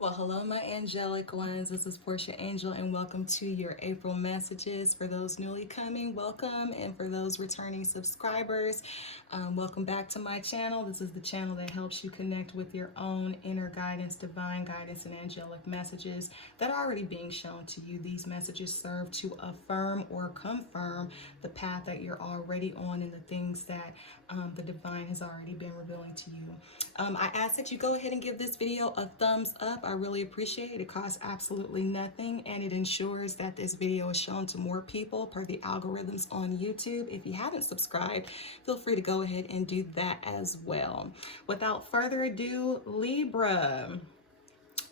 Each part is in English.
Well, hello, my angelic ones. This is Portia Angel, and welcome to your April messages. For those newly coming, welcome, and for those returning subscribers, welcome back to my channel. This is the channel that helps you connect with your own inner guidance, divine guidance, and angelic messages that are already being shown to you. These messages serve to affirm or confirm the path that you're already on and the things that the divine has already been revealing to you. I ask that you go ahead and give this video a thumbs up. I really appreciate it. It costs absolutely nothing, and it ensures that this video is shown to more people per the algorithms on YouTube. If you haven't subscribed, feel free to go ahead and do that as well. Without further ado, Libra.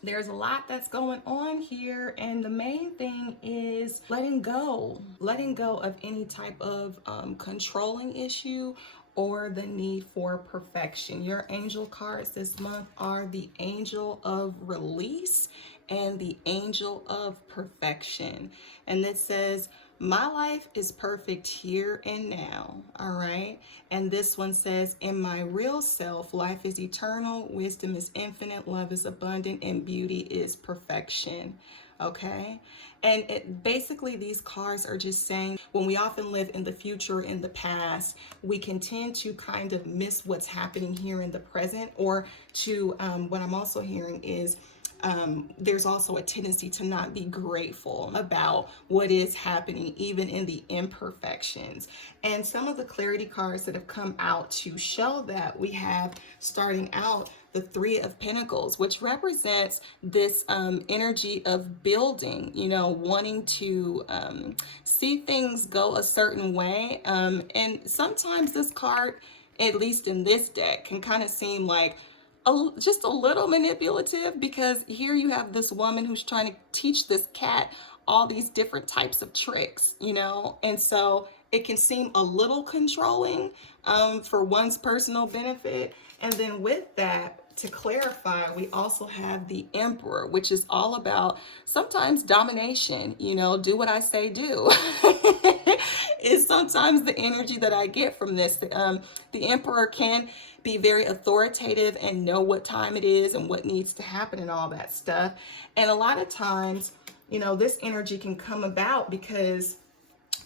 There's a lot that's going on here, and the main thing is letting go of any type of controlling issue or the need for perfection. Your angel cards this month are the angel of release and the angel of perfection, and it says, my life is perfect here and now. All right. And this one says, in my real self, life is eternal, wisdom is infinite, love is abundant, and beauty is perfection. Okay. And basically, these cards are just saying when we often live in the future, in the past, we can tend to kind of miss what's happening here in the present, or to what I'm also hearing is there's also a tendency to not be grateful about what is happening, even in the imperfections. And some of the clarity cards that have come out to show that, we have starting out the Three of Pentacles, which represents this energy of building, wanting to see things go a certain way. And sometimes this card, at least in this deck, can kind of seem like just a little manipulative, because here you have this woman who's trying to teach this cat all these different types of tricks, and so it can seem a little controlling for one's personal benefit. And then with that, to clarify, we also have the Emperor, which is all about sometimes domination, do what I say do. Is sometimes the energy that I get from this. The Emperor can be very authoritative and know what time it is and what needs to happen and all that stuff. And a lot of times, this energy can come about because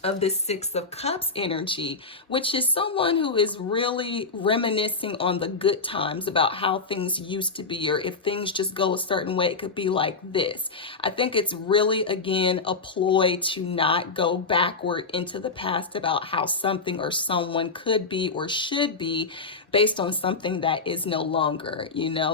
of this Six of Cups energy, which is someone who is really reminiscing on the good times about how things used to be, or if things just go a certain way, it could be like this. I think it's really, again, a ploy to not go backward into the past about how something or someone could be or should be based on something that is no longer,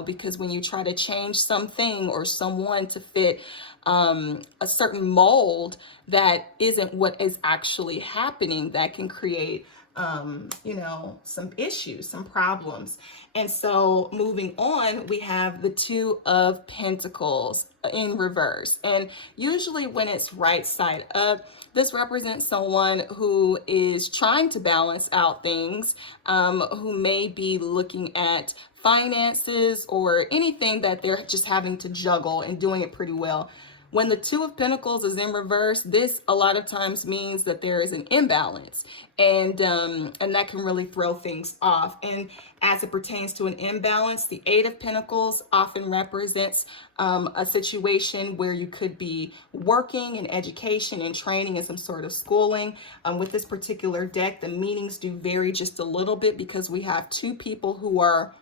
because when you try to change something or someone to fit a certain mold that isn't what is actually happening, that can create some issues, some problems. And so moving on, we have the Two of Pentacles in reverse. And usually when it's right side up, this represents someone who is trying to balance out things, who may be looking at finances or anything that they're just having to juggle and doing it pretty well. When the Two of Pentacles is in reverse, this a lot of times means that there is an imbalance, and that can really throw things off. And as it pertains to an imbalance, the Eight of Pentacles often represents a situation where you could be working in education and training in some sort of schooling. With this particular deck, the meanings do vary just a little bit because we have two people who are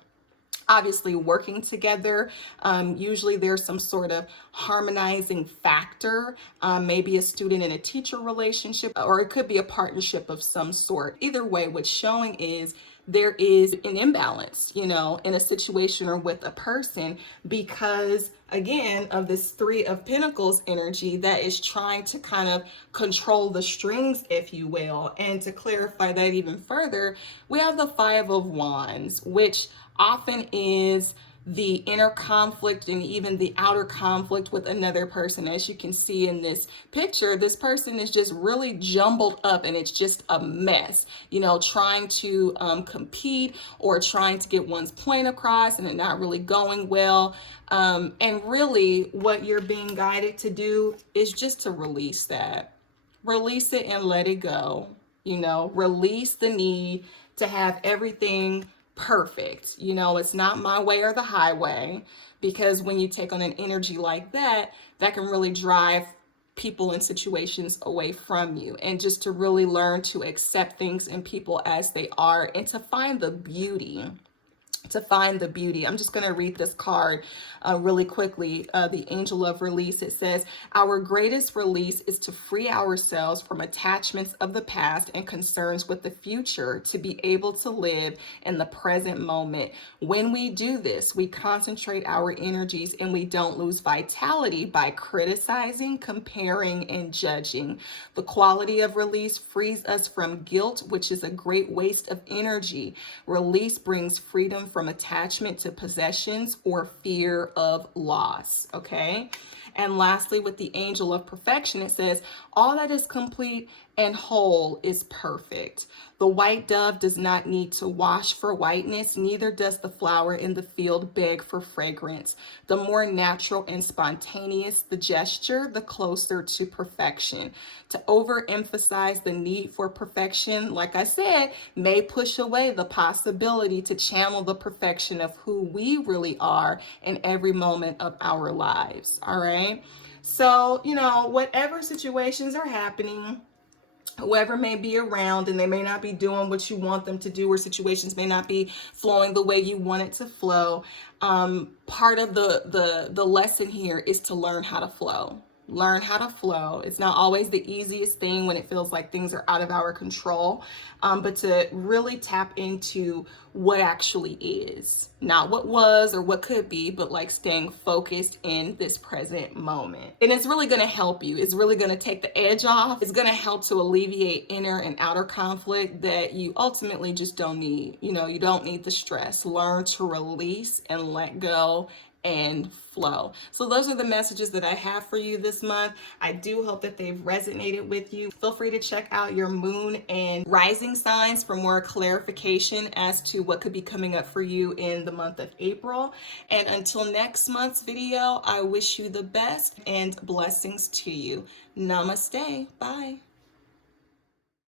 obviously working together. Usually there's some sort of harmonizing factor, maybe a student and a teacher relationship, or it could be a partnership of some sort. Either way, what's showing is there is an imbalance, in a situation or with a person, because again of this Three of Pentacles energy that is trying to kind of control the strings, if you will. And to clarify that even further, we have the Five of Wands, which often is the inner conflict and even the outer conflict with another person. As you can see in this picture, this person is just really jumbled up and it's just a mess, trying to compete or trying to get one's point across and it not really going well. And really what you're being guided to do is just to release that. Release it and let it go. Release the need to have everything perfect. It's not my way or the highway. because when you take on an energy like that, that can really drive people and situations away from you, and just to really learn to accept things and people as they are, and to find the beauty. I'm just going to read this card really quickly. The Angel of Release. It says, our greatest release is to free ourselves from attachments of the past and concerns with the future, to be able to live in the present moment. When we do this, we concentrate our energies and we don't lose vitality by criticizing, comparing, and judging. The quality of release frees us from guilt, which is a great waste of energy. Release brings freedom from attachment to possessions or fear of loss. Okay. And lastly, with the Angel of Perfection, it says, all that is complete and whole is perfect. The white dove does not need to wash for whiteness, neither does the flower in the field beg for fragrance. The more natural and spontaneous the gesture, the closer to perfection. To overemphasize the need for perfection, like I said, may push away the possibility to channel the perfection of who we really are in every moment of our lives. All right. So, whatever situations are happening, whoever may be around, and they may not be doing what you want them to do, or situations may not be flowing the way you want it to flow. Part of the lesson here is to learn how to flow. Learn how to flow. It's not always the easiest thing when it feels like things are out of our control, but to really tap into what actually is, not what was or what could be, but like staying focused in this present moment. And it's really going to help you. It's really going to take the edge off. It's going to help to alleviate inner and outer conflict that you ultimately just don't need. You don't need the stress. Learn to release and let go and flow. So those are the messages that I have for you this month. I do hope that they've resonated with you. Feel free to check out your moon and rising signs for more clarification as to what could be coming up for you in the month of April. And until next month's video, I wish you the best and blessings to you. Namaste. Bye.